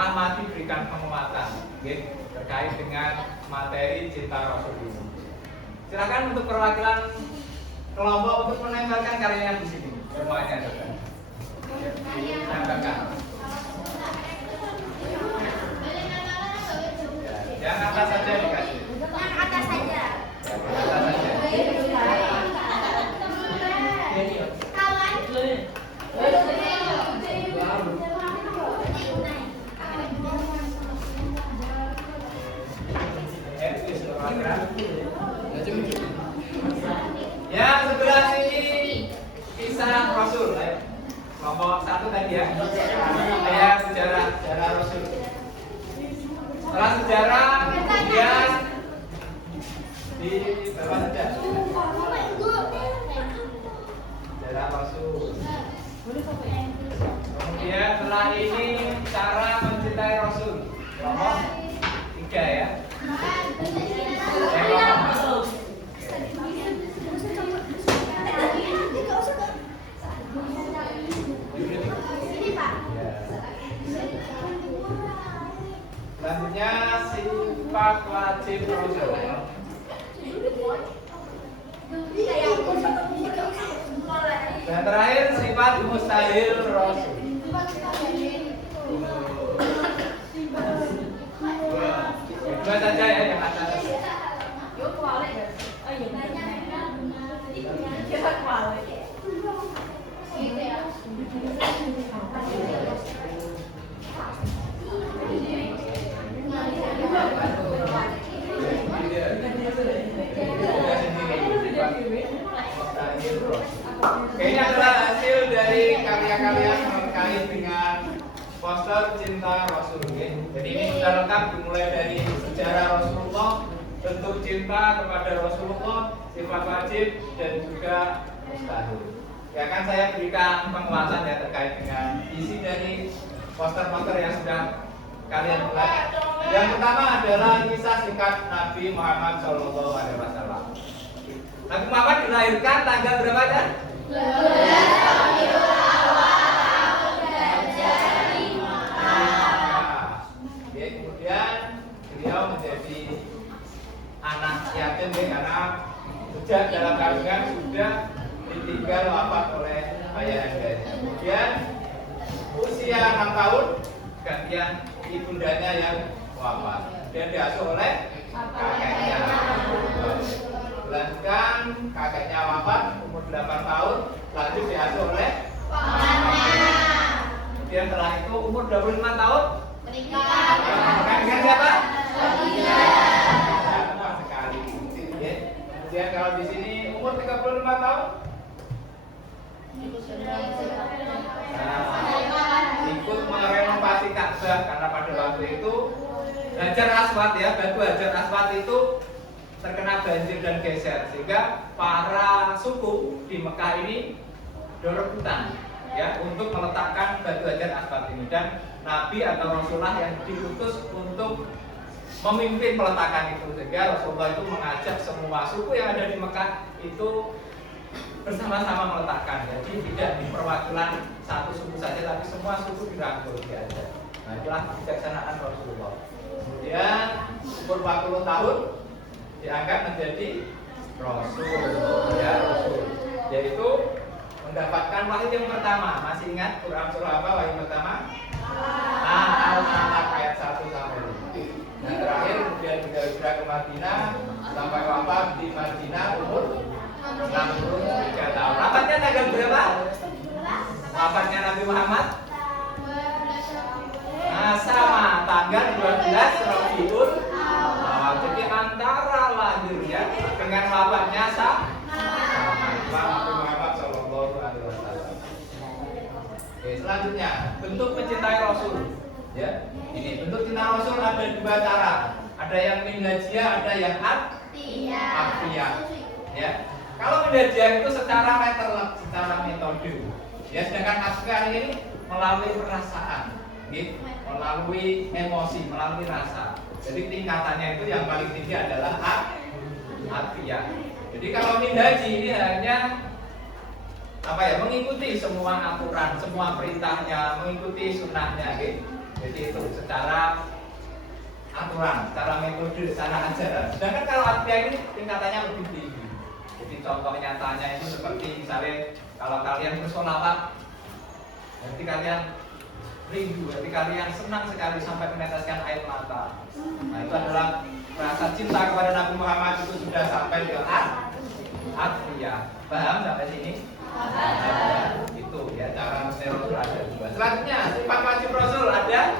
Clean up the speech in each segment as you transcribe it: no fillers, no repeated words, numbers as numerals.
Ahmad diberikan penguatan terkait dengan materi cinta Rasul ini. Silakan untuk perwakilan kelompok untuk menempelkan karyanya di sini. Semuanya ada. Ditempelkan. Yang atas saja dikasih. Yang atas saja. Yang atas saja. Yang sebelah sini kisah Rasul. Kelompok satu tadi ya. Sejarah Rasul. Setelah sejarah kemudian di bawah saja. Sejarah Rasul. Kemudian setelah ini cara mencintai Rasul. Kelompok 3 ya. Selanjutnya sifat wajib Rasul. Dan terakhir sifat mustahil Rasul. Dua saja ya yang atas. Ini adalah hasil dari karya-karya terkait dengan poster cinta Rasul. Jadi ini sudah lengkap dimulai dari sejarah Rasulullah, bentuk cinta kepada Rasulullah, sifat wajib dan juga mustahil. Ya kan saya berikan penguatan ya terkait dengan isi dari poster-poster yang sudah kalian buat. Yang pertama adalah kisah singkat Nabi Muhammad SAW. Nabi Muhammad dilahirkan tanggal berapa kan? 12 Rabiul Awal tahun Hijriah 5. Kemudian beliau menjadi anak yatim karena sejak dalam kandungan sudah ditinggal wafat oleh ayahandanya. Kemudian usia 6 tahun gantian ibundanya yang wafat dan diasuh oleh kakeknya. Lanjutkan kakeknya wafat umur 8 tahun, lanjut diasuh oleh pamannya. Kemudian setelah itu umur 25 tahun menikah dengan siapa? Tepat sekali. Kemudian kalau di sini umur 35 tahun ikut merenovasi Ka'bah karena pada waktu itu Hajar Aswad ya, batu Hajar Aswad itu terkena banjir dan geser sehingga para suku di Mekah ini berebutan ya untuk meletakkan batu Hajar Aswad ini, dan Nabi atau Rasulullah yang diutus untuk memimpin peletakan itu, sehingga Rasulullah itu mengajak semua suku yang ada di Mekah itu bersama-sama meletakkan. Jadi tidak di perwakilan satu suku saja, tapi semua suku dirangkul diajak. Nah, itulah kebijaksanaan Rasulullah. Kemudian umur 40 tahun diangkat menjadi Rasul, ya Rasul, yaitu mendapatkan wahyu yang pertama. Masih ingat Quran surah apa wahyu pertama? Al-Alaq ayat 1 sampai 5. Dan terakhir kemudian beliau hijrah ke Madinah sampai wafat di Madinah umur 63 tahun. Wafatnya tanggal berapa? Wafatnya Nabi Muhammad? Nah, sama tanggal 12 Rabiul Awal. Jadi antara lahirnya dengan wafatnya sama Nabi Muhammad Shallallahu Alaihi Wasallam. Oke, selanjutnya bentuk mencintai Rasul. Ya, ini bentuk cinta Rasul ada dua cara. Ada yang minhajiyah, ada yang aktiyah. Ya, kalau minhajiyah itu secara metode. Ya, sedangkan aktiyah ini melalui perasaan, gitu, melalui emosi, melalui rasa. Jadi tingkatannya itu yang paling tinggi adalah aktiyah. Jadi kalau minhaji ini hanya mengikuti semua aturan, semua perintahnya, mengikuti sunnahnya, gitu. Jadi itu secara aturan, secara metode, secara ajaran. Sedangkan kalau aktia ini tingkatannya lebih tinggi. Jadi contoh nyatanya itu seperti misalnya kalau kalian bersolawat, berarti kalian rindu, berarti kalian senang sekali sampai meneteskan air mata. Nah itu adalah rasa cinta kepada Nabi Muhammad, itu sudah sampai ke aktia. Paham sampai sini? Itu ya cara Rasul ada dua. Selanjutnya sifat wajib Rasul ada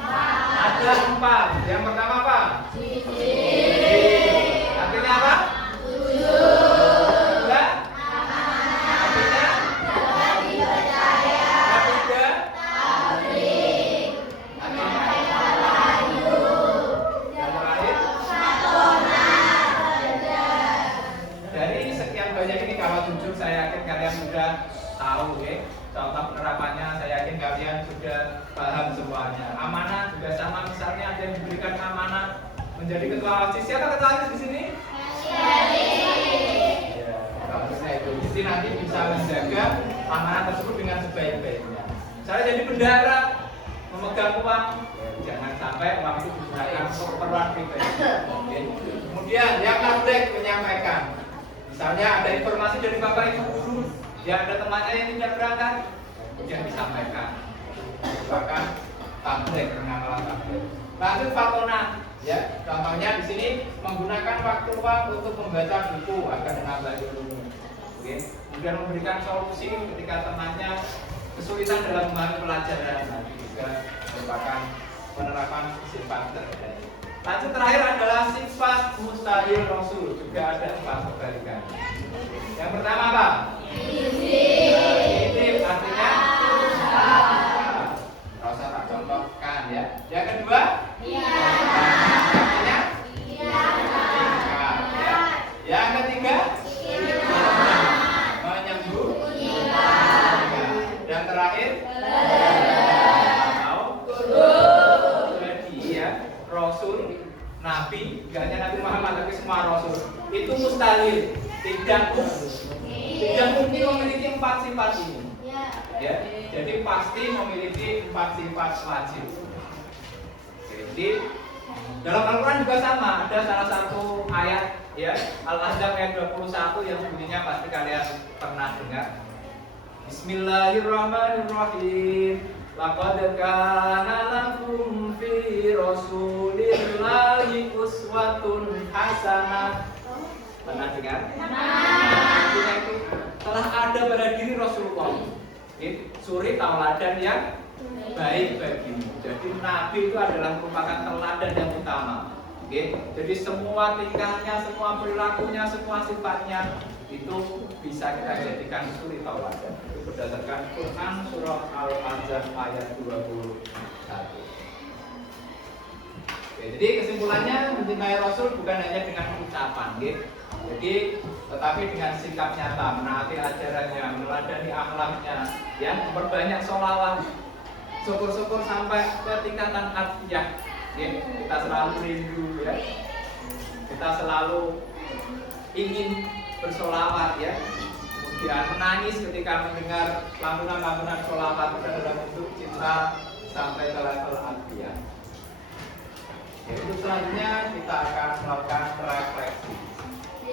4. Yang pertama apa? Artinya apa? Kedua? Artinya? Ketiga? Dan terakhir? Dari sekian banyak ini kalau jujur saya yakin kalian sudah tahu ya. Contoh penerapannya saya yakin kalian sudah paham semuanya. Amanah juga sama, misalnya ada yang diberikan amanah menjadi ketua OSIS. Siapa ketua OSIS di sini? Ya, kalau saya itu di sini nanti bisa menjaga amanah tersebut dengan sebaik-baiknya. Saya jadi bendara memegang uang, jangan sampai uang itu digunakan untuk keperluan pribadi. Kemudian yang tabligh menyampaikan, misalnya ada informasi dari bapak ibu guru, ya ada temannya yang tidak berangkat, kemudian disampaikan. Bahkan tabligh, pengawalan tabligh. Lanjut fatona, ya contohnya di sini menggunakan waktu luang untuk membaca buku agar menambah ilmu. Oke. Kemudian memberikan solusi ketika temannya kesulitan dalam memahami pelajaran. Nanti juga merupakan penerapan sifat terjadi. Lanjut terakhir adalah sifat mustahil Rasul, juga ada 4 kebalikan. Yang pertama apa? Titip, artinya rasa tak contohkan ya. Yang kedua? Artinya? Ya. Yang ketiga? Menyembuh. Dan terakhir? Jadi ya, Rasul, Nabi, gak hanya Nabi Muhammad tapi semua Rasul itu mustahil, tidak mungkin memiliki 4 sifat ini. Ya, jadi pasti memiliki 4 sifat wajib. Jadi dalam Al-Quran juga sama, ada salah satu ayat ya, Al-Ahzab ayat 21 yang bunyinya pasti kalian pernah dengar. Bismillahirrahmanirrahim. Laqad kana lakum fi Rasulillahi uswatun hasanah. Pernah dengar? Artinya itu telah ada pada diri Rasulullah suri tauladan yang baik bagimu. Jadi Nabi itu adalah merupakan teladan yang utama. Jadi semua tingkahnya, semua perilakunya, semua sifatnya itu bisa kita jadikan suri tauladan. Itu berdasarkan Quran surah Al-Ahzab ayat 21. Jadi kesimpulannya mencintai Rasul bukan hanya dengan ucapan, jadi tetapi dengan sikap nyata, menaati ajarannya, meneladani akhlaknya, yang memperbanyak sholawat, syukur-syukur sampai ke tingkatan hatiah. Kita selalu rindu ya, kita selalu ingin bersholawat ya, kemudian menangis ketika mendengar lantunan-lantunan sholawat itu dalam bentuk cinta sampai ke level hatiah. Itu selanjutnya kita akan melakukan refleksi.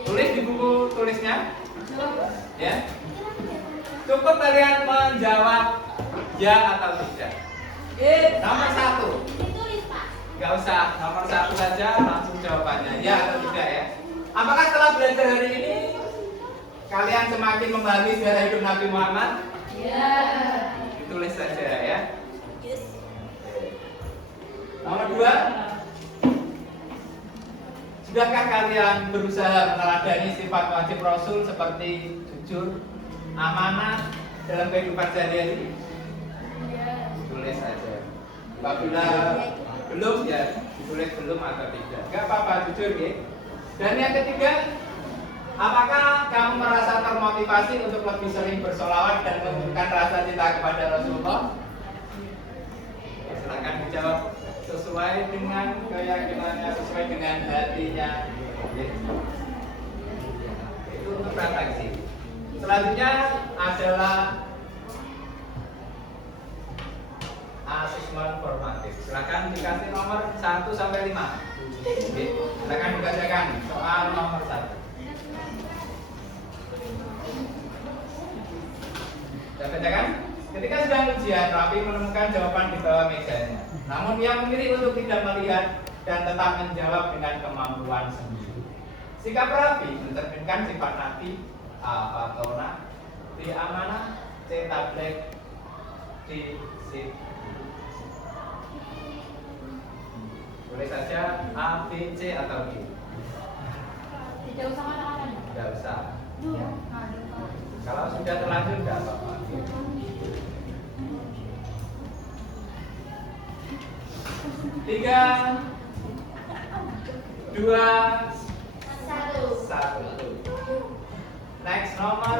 Tulis di buku tulisnya, ya. Cukup kalian menjawab ya atau tidak. Nomor 1. Gak usah, nomor 1 saja langsung jawabannya ya atau tidak ya. Apakah setelah belajar hari ini kalian semakin memahami sejarah hidup Nabi Muhammad? Ya. Ditulis saja ya. Nomor 2. Sudahkah kalian berusaha meneladani sifat wajib Rasul seperti jujur, amanah dalam kehidupan sehari-hari? Tulis saja. Apabila belum ya ditulis belum atau tidak. Gak apa-apa, jujur ya. Dan yang ketiga, apakah kamu merasa termotivasi untuk lebih sering bersolawat dan menunjukkan rasa cinta kepada Rasulullah? Ya, silakan dijawab sesuai dengan keyakinannya, sesuai dengan hatinya. Itu untuk refleksi. Selanjutnya adalah assessment formatif. Silakan dikasih nomor 1 sampai 5. Silakan dibacakan soal nomor 1. Sudah bacakan? Ketika sedang ujian, Raffi menemukan jawaban di bawah mejanya. Namun ia memilih untuk tidak melihat dan tetap menjawab dengan kemampuan sendiri. Sikap Raffi mencerminkan sifat Nabi A. Fatona, B. Amanah, C. Tablek, D. Sip. Boleh saja A, B, C atau D. Tidak usah mana-mana. Tidak usah. Ya. Kalau sudah terlanjur tidak apa-apa. 3, 2, 1. Next nomor.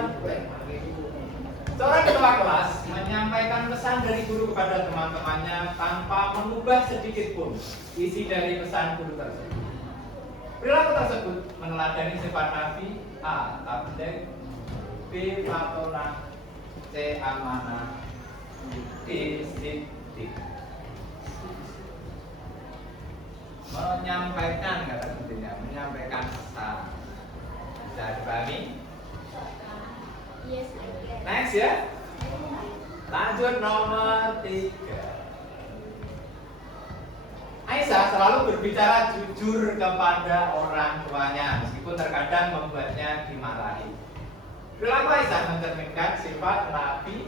Seorang ketua kelas menyampaikan pesan dari guru kepada teman-temannya tanpa mengubah sedikit pun isi dari pesan guru tersebut. Perilaku tersebut meneladani sifat Nabi A. Tablek, B. Fatona, C. Amanah, D. Siddiq. Menyampaikan kata kuncinya, menyampaikan pesan. Bisa dipahami? Yes. Next ya. Lanjut nomor 3. Aisyah selalu berbicara jujur kepada orang tuanya meskipun terkadang membuatnya dimarahi. Perilaku Aisyah mencerminkan sifat Nabi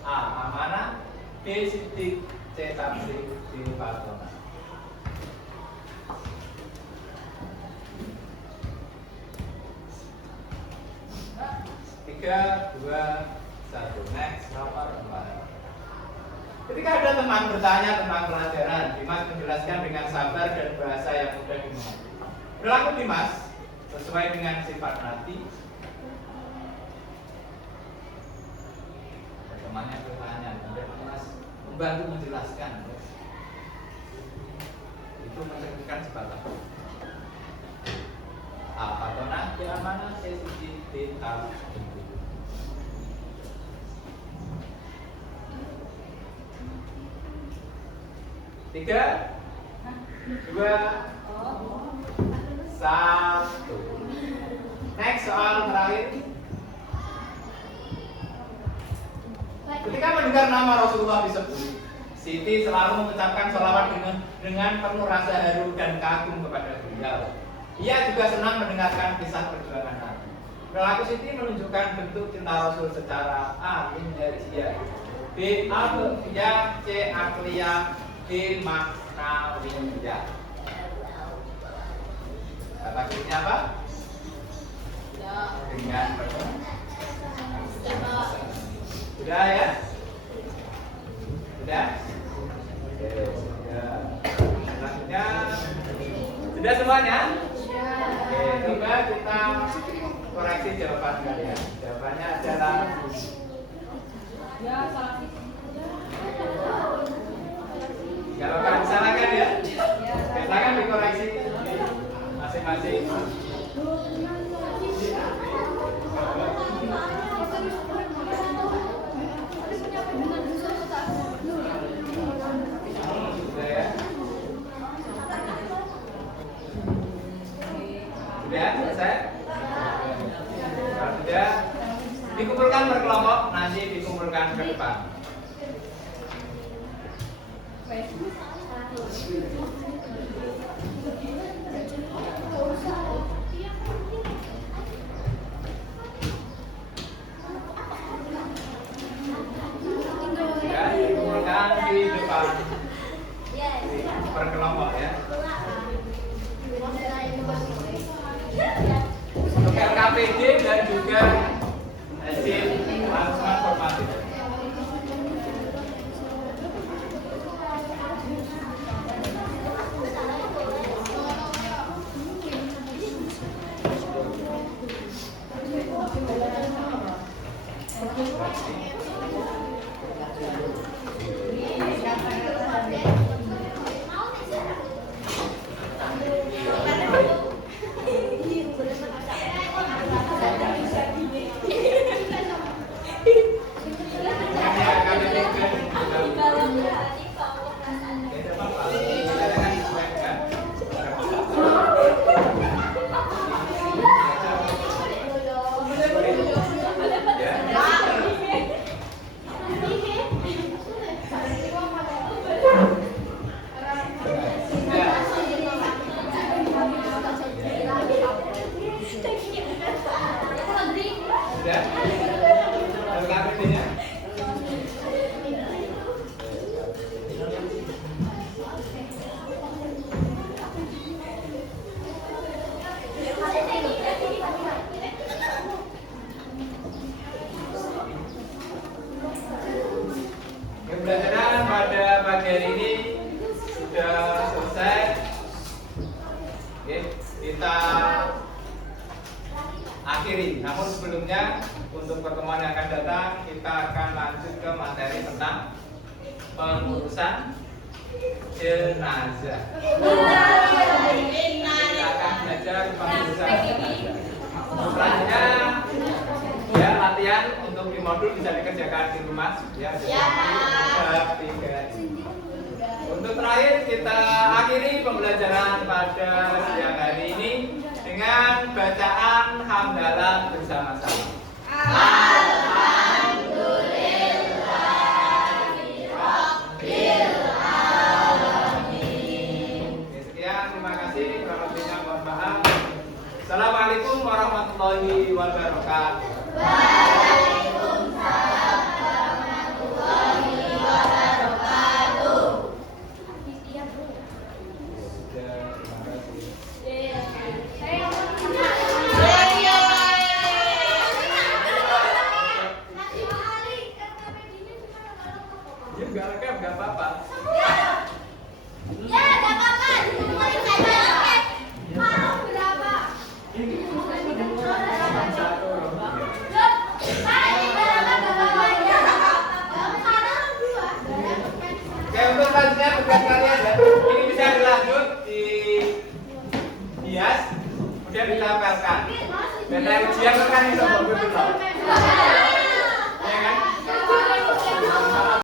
A. Amanah, B. Siddiq, C. Tablek, D. Fatona. 3, 2, 1. Next nomor 4. Ketika ada teman bertanya tentang pelajaran, Dimas menjelaskan dengan sabar dan bahasa yang mudah dimengerti. Perilaku Dimas sesuai dengan sifat Nabi. Temannya bertanya, kemudian Dimas membantu menjelaskan. Itu mencerminkan sifat Nabi. A. Fatona, B. Amanah, C. Siddiq, D. Tablek. 3, 2, 1. Next soal terakhir. Ketika mendengar nama Rasulullah disebut, Siti selalu mengucapkan sholawat dengan penuh rasa haru dan kagum kepada beliau. Ia juga senang mendengarkan kisah perjuangan Nabi. Perilaku Siti menunjukkan bentuk cinta Rasul secara A. Inheriyah, B. Alfiyah, C. Akliyah, D. Maknawiyah. Kata kuncinya apa? Dengan penuh. Sudah ya? Sudah? Oke, sudah. Selanjutnya sudah semuanya? Oke, coba kita koreksi jawaban kalian. Jawabannya adalah Ya, salah. kalau kan salahkan ya. Silakan dikoreksi masing-masing. Sudah ya? Sudah selesai? Kalau sudah, dikumpulkan berkelompok, nanti dikumpulkan ke depan. Ya, dikumpulkan di depan. Berkelompok ya. Untuk LKPD dan juga hasil assessment formatif. akhiri. Namun sebelumnya untuk pertemuan yang akan datang kita akan lanjut ke materi tentang pengurusan jenazah. Kita akan belajar pengurusan jenazah. Selanjutnya ya latihan untuk di modul bisa dikerjakan di rumah ya. Tiga. Untuk terakhir kita akhiri pembelajaran pada siang hari ini dengan bacaan hamdalah bersama-sama. Sekian, terima kasih. Kurang lebihnya mohon maaf. Assalamualaikum warahmatullahi wabarakatuh. Ya nggak rekam, nggak apa-apa. Oke, untuk selanjutnya tugas kalian ya. Ini bisa dilanjut di hias, kemudian ditempelkan. Dan ujian kan itu